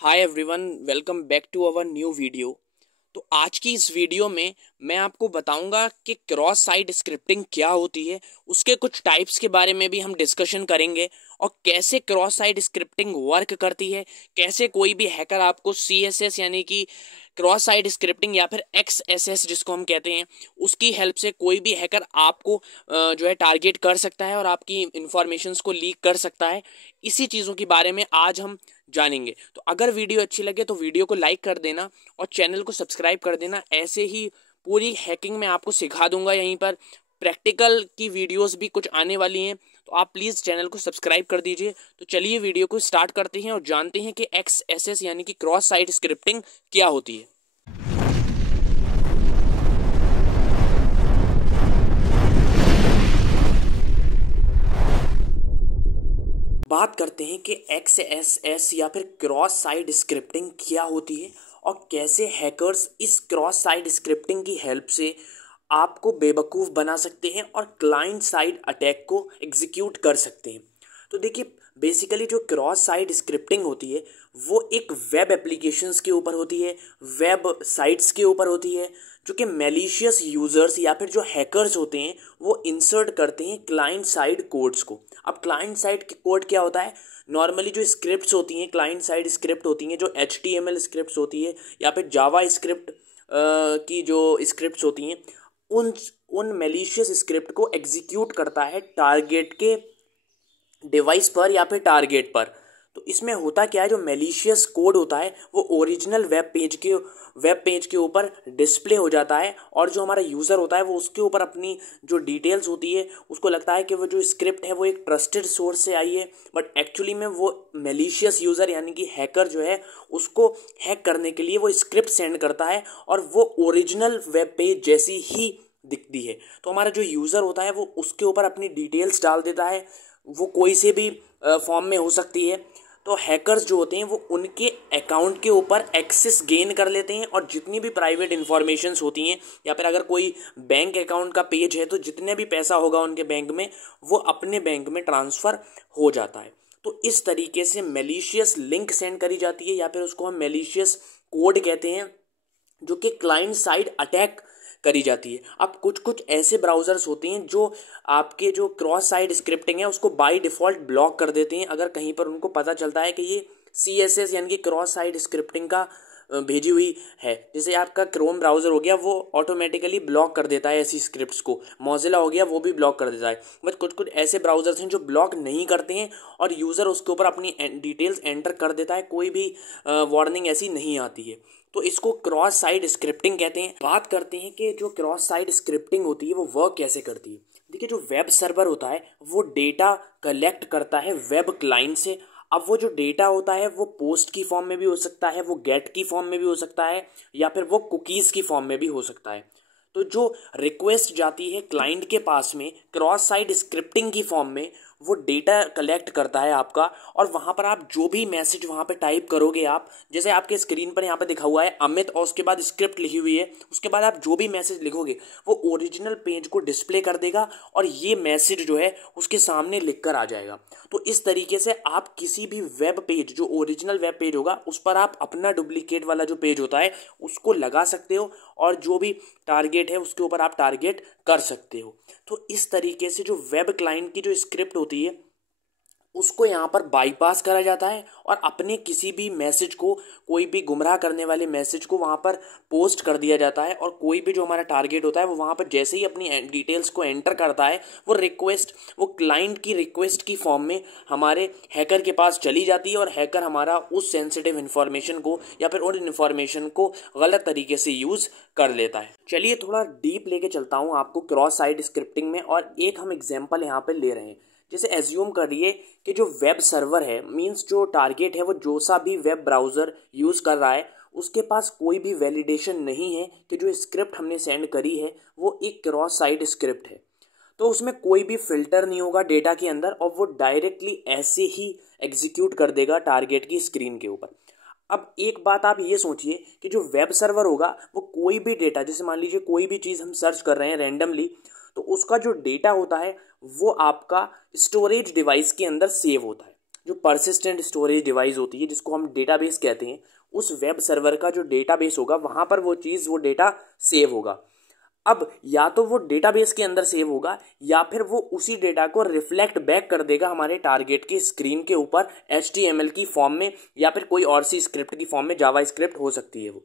Hi everyone, welcome back to our new video. तो आज की इस वीडियो में मैं आपको बताऊंगा कि क्रॉस साइट स्क्रिप्टिंग क्या होती है, उसके कुछ टाइप्स के बारे में भी हम डिस्कशन करेंगे और कैसे क्रॉस साइट स्क्रिप्टिंग वर्क करती है, कैसे कोई भी हैकर आपको CSS यानी कि क्रॉस साइट स्क्रिप्टिंग या फिर XSS जिसको हम कहते हैं उसकी हेल्प से कोई भी हैकर आपको जो है टारगेट कर सकता है और आपकी इंफॉर्मेशंस को लीक कर सकता है। इसी चीज़ों के बारे में आज हम जानेंगे। तो अगर वीडियो अच्छी लगे तो वीडियो को लाइक कर देना और चैनल को सब्सक्राइब कर देना। ऐसे ही पूरी हैकिंग में आपको सिखा दूंगा, यहीं पर प्रैक्टिकल की वीडियोस भी कुछ आने वाली हैं, तो आप प्लीज़ चैनल को सब्सक्राइब कर दीजिए। तो चलिए वीडियो को स्टार्ट करते हैं और जानते हैं कि XSS यानी कि क्रॉस साइट स्क्रिप्टिंग क्या होती है। बात करते हैं कि XSS या फिर क्रॉस साइट स्क्रिप्टिंग क्या होती है और कैसे हैकर्स इस क्रॉस साइट स्क्रिप्टिंग की हेल्प से आपको बेवकूफ़ बना सकते हैं और क्लाइंट साइड अटैक को एग्जीक्यूट कर सकते हैं। तो देखिए, बेसिकली जो क्रॉस साइट स्क्रिप्टिंग होती है वो एक वेब एप्लीकेशंस के ऊपर होती है, वेब साइट्स के ऊपर होती है, जो कि मैलिशियस यूज़र्स या फिर जो हैकर्स होते हैं वो इंसर्ट करते हैं क्लाइंट साइड कोड्स को। अब क्लाइंट साइड कोड क्या होता है? नॉर्मली जो स्क्रिप्ट्स होती हैं, क्लाइंट साइड स्क्रिप्ट होती हैं, जो HTML स्क्रिप्ट्स होती है या फिर जावा स्क्रिप्ट की जो स्क्रिप्ट्स होती हैं, उन उन मैलिशियस स्क्रिप्ट को एग्जीक्यूट करता है टारगेट के डिवाइस पर या फिर टारगेट पर। तो इसमें होता क्या है, जो मैलिशियस कोड होता है वो ओरिजिनल वेब पेज के ऊपर डिस्प्ले हो जाता है और जो हमारा यूज़र होता है वो उसके ऊपर अपनी जो डिटेल्स होती है उसको लगता है कि वो जो स्क्रिप्ट है वो एक ट्रस्टेड सोर्स से आई है, बट एक्चुअली में वो मैलिशियस यूज़र यानी कि हैकर जो है उसको हैक करने के लिए वो स्क्रिप्ट सेंड करता है और वो ओरिजिनल वेब पेज जैसी ही दिखती है। तो हमारा जो यूज़र होता है वो उसके ऊपर अपनी डिटेल्स डाल देता है, वो कोई से भी फॉर्म में हो सकती है। तो हैकर्स जो होते हैं वो उनके अकाउंट के ऊपर एक्सेस गेन कर लेते हैं और जितनी भी प्राइवेट इन्फॉर्मेशंस होती हैं या फिर अगर कोई बैंक अकाउंट का पेज है तो जितने भी पैसा होगा उनके बैंक में वो अपने बैंक में ट्रांसफ़र हो जाता है। तो इस तरीके से मैलिशियस लिंक सेंड करी जाती है या फिर उसको हम मैलिशियस कोड कहते हैं, जो कि क्लाइंट साइड अटैक करी जाती है। अब कुछ कुछ ऐसे ब्राउज़र्स होते हैं जो आपके जो क्रॉस साइट स्क्रिप्टिंग है उसको बाय डिफ़ॉल्ट ब्लॉक कर देते हैं अगर कहीं पर उनको पता चलता है कि ये CSS यानी कि क्रॉस साइट स्क्रिप्टिंग का भेजी हुई है। जैसे आपका क्रोम ब्राउज़र हो गया वो ऑटोमेटिकली ब्लॉक कर देता है ऐसी स्क्रिप्ट्स को, मोज़िला हो गया वो भी ब्लॉक कर देता है। बट कुछ कुछ ऐसे ब्राउज़र्स हैं जो ब्लॉक नहीं करते हैं और यूज़र उसके ऊपर अपनी डिटेल्स एंटर कर देता है, कोई भी वार्निंग ऐसी नहीं आती है। तो इसको क्रॉस साइट स्क्रिप्टिंग कहते हैं। बात करते हैं कि जो क्रॉस साइट स्क्रिप्टिंग होती है वो वर्क कैसे करती है। देखिए, जो वेब सर्वर होता है वो डेटा कलेक्ट करता है वेब क्लाइंट से। अब वो जो डेटा होता है वो पोस्ट की फॉर्म में भी हो सकता है, वो गेट की फॉर्म में भी हो सकता है या फिर वो कुकीज़ की फॉर्म में भी हो सकता है। तो जो रिक्वेस्ट जाती है क्लाइंट के पास में क्रॉस साइट स्क्रिप्टिंग की फॉर्म में, वो डेटा कलेक्ट करता है आपका और वहाँ पर आप जो भी मैसेज वहाँ पे टाइप करोगे, आप जैसे आपके स्क्रीन पर यहाँ पे दिखा हुआ है अमित और उसके बाद स्क्रिप्ट लिखी हुई है, उसके बाद आप जो भी मैसेज लिखोगे वो ओरिजिनल पेज को डिस्प्ले कर देगा और ये मैसेज जो है उसके सामने लिख कर आ जाएगा। तो इस तरीके से आप किसी भी वेब पेज, जो ओरिजिनल वेब पेज होगा उस पर आप अपना डुप्लीकेट वाला जो पेज होता है उसको लगा सकते हो और जो भी टारगेट है उसके ऊपर आप टारगेट कर सकते हो। तो इस तरीके से जो वेब क्लाइंट की जो स्क्रिप्ट होती है उसको यहाँ पर बाईपास करा जाता है और अपने किसी भी मैसेज को, कोई भी गुमराह करने वाले मैसेज को वहाँ पर पोस्ट कर दिया जाता है और कोई भी जो हमारा टारगेट होता है वो वहाँ पर जैसे ही अपनी डिटेल्स को एंटर करता है वो क्लाइंट की रिक्वेस्ट की फॉर्म में हमारे हैकर के पास चली जाती है और हैकर हमारा उस सेंसिटिव इन्फॉर्मेशन को या फिर उन इन्फॉर्मेशन को गलत तरीके से यूज़ कर लेता है। चलिए थोड़ा डीप लेके चलता हूँ आपको क्रॉस साइट स्क्रिप्टिंग में और एक हम एग्जाम्पल यहाँ पर ले रहे हैं। जैसे एज्यूम करिए कि जो वेब सर्वर है, मींस जो टारगेट है वो जो सा भी वेब ब्राउज़र यूज़ कर रहा है उसके पास कोई भी वैलिडेशन नहीं है कि जो स्क्रिप्ट हमने सेंड करी है वो एक क्रॉस साइट स्क्रिप्ट है। तो उसमें कोई भी फिल्टर नहीं होगा डेटा के अंदर और वो डायरेक्टली ऐसे ही एग्जीक्यूट कर देगा टारगेट की स्क्रीन के ऊपर। अब एक बात आप ये सोचिए कि जो वेब सर्वर होगा वो कोई भी डेटा, जैसे मान लीजिए कोई भी चीज़ हम सर्च कर रहे हैं रैंडमली, तो उसका जो डेटा होता है वो आपका स्टोरेज डिवाइस के अंदर सेव होता है। जो परसिस्टेंट स्टोरेज डिवाइस होती है जिसको हम डेटाबेस कहते हैं, उस वेब सर्वर का जो डेटाबेस होगा वहाँ पर वो डेटा सेव होगा। अब या तो वो डेटाबेस के अंदर सेव होगा या फिर वो उसी डेटा को रिफ्लेक्ट बैक कर देगा हमारे टारगेट की स्क्रीन के ऊपर HTML की फॉर्म में या फिर कोई और सी स्क्रिप्ट की फॉर्म में, जावा स्क्रिप्ट हो सकती है वो।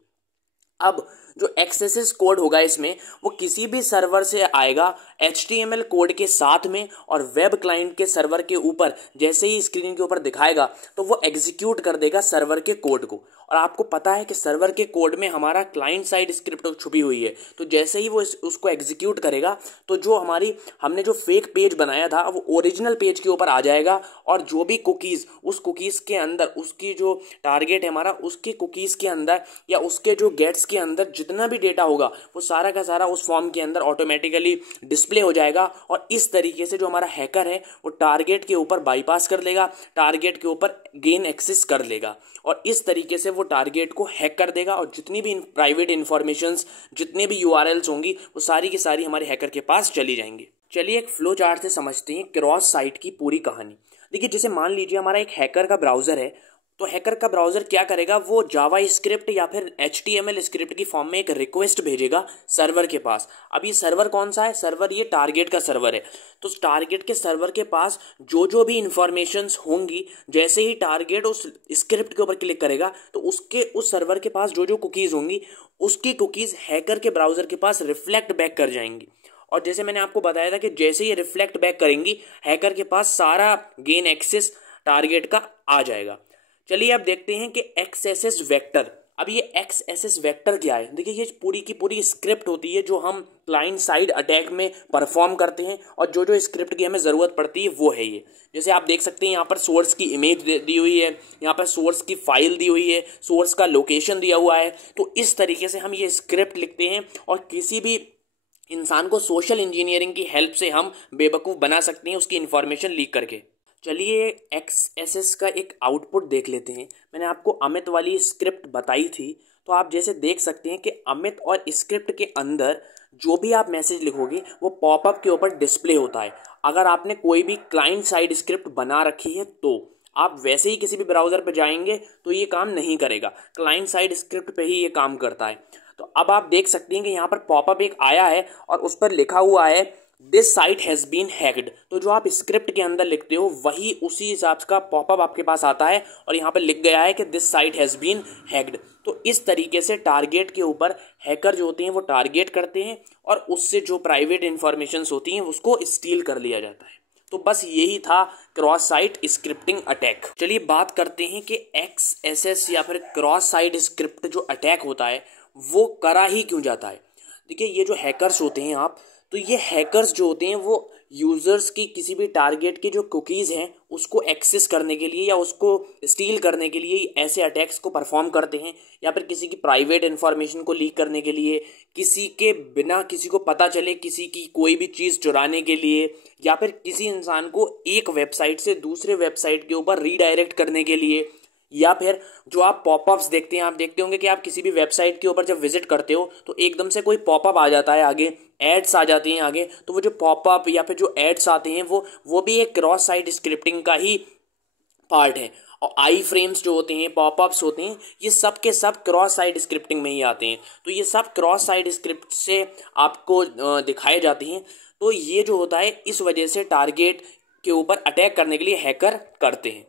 अब जो XSS कोड होगा इसमें वो किसी भी सर्वर से आएगा HTML कोड के साथ में, और वेब क्लाइंट के सर्वर के ऊपर जैसे ही स्क्रीन के ऊपर दिखाएगा तो वो एग्जीक्यूट कर देगा सर्वर के कोड को। और आपको पता है कि सर्वर के कोड में हमारा क्लाइंट साइड स्क्रिप्ट छुपी हुई है, तो जैसे ही वो उसको एग्जीक्यूट करेगा तो जो हमने जो फेक पेज बनाया था वो ओरिजिनल पेज के ऊपर आ जाएगा, और जो भी कुकीज़ उस कुकीज़ के अंदर, उसकी जो टारगेट है हमारा, उसके कुकीज़ के अंदर या उसके जो गेट्स के अंदर जितना भी डेटा होगा वो सारा का सारा उस फॉर्म के अंदर ऑटोमेटिकली डिस्प्ले हो जाएगा। और इस तरीके से जो हमारा हैकर है वो टारगेट के ऊपर बाईपास कर लेगा, टारगेट के ऊपर गेन एक्सेस कर लेगा, और इस तरीके से वो टारगेट को हैक कर देगा। और जितनी भी प्राइवेट इन्फॉर्मेशंस, जितने भी URLs होंगी वो सारी की सारी हमारे हैकर के पास चली जाएंगी। चलिए एक फ्लो चार्ट से समझते हैं क्रॉस साइट की पूरी कहानी। देखिए, जैसे मान लीजिए हमारा एक हैकर का ब्राउज़र है, तो हैकर का ब्राउज़र क्या करेगा, वो जावा स्क्रिप्ट या फिर HTML स्क्रिप्ट की फॉर्म में एक रिक्वेस्ट भेजेगा सर्वर के पास। अब ये सर्वर कौन सा है, सर्वर ये टारगेट का सर्वर है। तो टारगेट के सर्वर के पास जो भी इंफॉर्मेशंस होंगी, जैसे ही टारगेट उस स्क्रिप्ट के ऊपर क्लिक करेगा तो उस सर्वर के पास जो कुकीज़ होंगी उसकी कुकीज़ हैकर के ब्राउज़र के पास रिफ्लेक्ट बैक कर जाएंगी। और जैसे मैंने आपको बताया था कि जैसे ही रिफ्लेक्ट बैक करेंगी हैकर के पास सारा गेन एक्सेस टारगेट का आ जाएगा। चलिए अब देखते हैं कि XSS वेक्टर। अब ये XSS वेक्टर क्या है? देखिए, ये पूरी की पूरी स्क्रिप्ट होती है जो हम क्लाइंट साइड अटैक में परफॉर्म करते हैं, और जो स्क्रिप्ट की हमें ज़रूरत पड़ती है वो है ये। जैसे आप देख सकते हैं यहाँ पर सोर्स की इमेज दी हुई है, यहाँ पर सोर्स की फाइल दी हुई है, सोर्स का लोकेशन दिया हुआ है। तो इस तरीके से हम ये स्क्रिप्ट लिखते हैं और किसी भी इंसान को सोशल इंजीनियरिंग की हेल्प से हम बेवकूफ़ बना सकते हैं उसकी इन्फॉर्मेशन लीक करके। चलिए XSS का एक आउटपुट देख लेते हैं। मैंने आपको अमित वाली स्क्रिप्ट बताई थी, तो आप जैसे देख सकते हैं कि अमित और स्क्रिप्ट के अंदर जो भी आप मैसेज लिखोगे वो पॉपअप के ऊपर डिस्प्ले होता है। अगर आपने कोई भी क्लाइंट साइड स्क्रिप्ट बना रखी है तो आप वैसे ही किसी भी ब्राउज़र पर जाएंगे तो ये काम नहीं करेगा, क्लाइंट साइड स्क्रिप्ट पे ही ये काम करता है। तो अब आप देख सकते हैं कि यहाँ पर पॉपअप एक आया है और उस पर लिखा हुआ है this site has been hacked. तो जो आप स्क्रिप्ट के अंदर लिखते हो वही उसी हिसाब का पॉपअप आपके पास आता है, और यहाँ पर लिख गया है कि this site has been hacked. तो इस तरीके से टारगेट के ऊपर हैकर जो होते हैं वो टारगेट करते हैं और उससे जो प्राइवेट इन्फॉर्मेशंस होती हैं उसको स्टील कर लिया जाता है। तो बस यही था क्रॉस साइट स्क्रिप्टिंग अटैक। चलिए बात करते हैं कि XSS या फिर क्रॉस साइट स्क्रिप्ट जो अटैक होता है वो करा ही क्यों जाता है। देखिए, ये जो हैकर्स होते हैं तो ये हैकर्स जो होते हैं वो यूज़र्स की किसी भी टारगेट की जो कुकीज़ हैं उसको एक्सेस करने के लिए या उसको स्टील करने के लिए ऐसे अटैक्स को परफॉर्म करते हैं, या फिर किसी की प्राइवेट इन्फॉर्मेशन को लीक करने के लिए, किसी के बिना किसी को पता चले किसी की कोई भी चीज़ चुराने के लिए, या फिर किसी इंसान को एक वेबसाइट से दूसरे वेबसाइट के ऊपर रीडायरेक्ट करने के लिए, या फिर जो आप पॉपअप्स देखते हैं, आप देखते होंगे कि आप किसी भी वेबसाइट के ऊपर जब विजिट करते हो तो एकदम से कोई पॉपअप आ जाता है, आगे एड्स आ जाती हैं आगे। तो वो जो पॉपअप या फिर जो एड्स आते हैं वो भी एक क्रॉस साइट स्क्रिप्टिंग का ही पार्ट है। और आई फ्रेम्स जो होते हैं, पॉपअप्स होते हैं, ये सब के सब क्रॉस साइट स्क्रिप्टिंग में ही आते हैं। तो ये सब क्रॉस साइट स्क्रिप्ट से आपको दिखाए जाते हैं। तो ये जो होता है इस वजह से टारगेट के ऊपर अटैक करने के लिए हैकर करते हैं।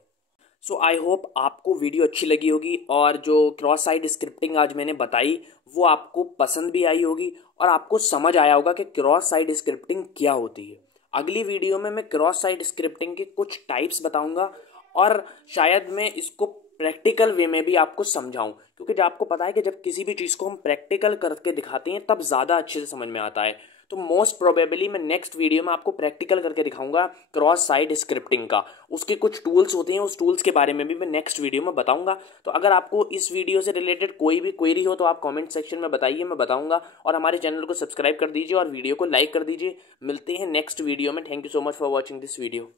सो आई होप आपको वीडियो अच्छी लगी होगी, और जो क्रॉस साइट स्क्रिप्टिंग आज मैंने बताई वो आपको पसंद भी आई होगी और आपको समझ आया होगा कि क्रॉस साइट स्क्रिप्टिंग क्या होती है। अगली वीडियो में मैं क्रॉस साइट स्क्रिप्टिंग के कुछ टाइप्स बताऊंगा, और शायद मैं इसको प्रैक्टिकल वे में भी आपको समझाऊं, क्योंकि जब आपको पता है कि जब किसी भी चीज़ को हम प्रैक्टिकल करके दिखाते हैं तब ज़्यादा अच्छे से समझ में आता है। तो मोस्ट प्रोबेबली मैं नेक्स्ट वीडियो में आपको प्रैक्टिकल करके दिखाऊंगा क्रॉस साइट स्क्रिप्टिंग का। उसके कुछ टूल्स होते हैं, उस टूल्स के बारे में भी मैं नेक्स्ट वीडियो में बताऊंगा। तो अगर आपको इस वीडियो से रिलेटेड कोई भी क्वेरी हो तो आप कमेंट सेक्शन में बताइए, मैं बताऊंगा। और हमारे चैनल को सब्सक्राइब कर दीजिए और वीडियो को लाइक कर दीजिए। मिलते हैं नेक्स्ट वीडियो में। Thank you so much for watching this video.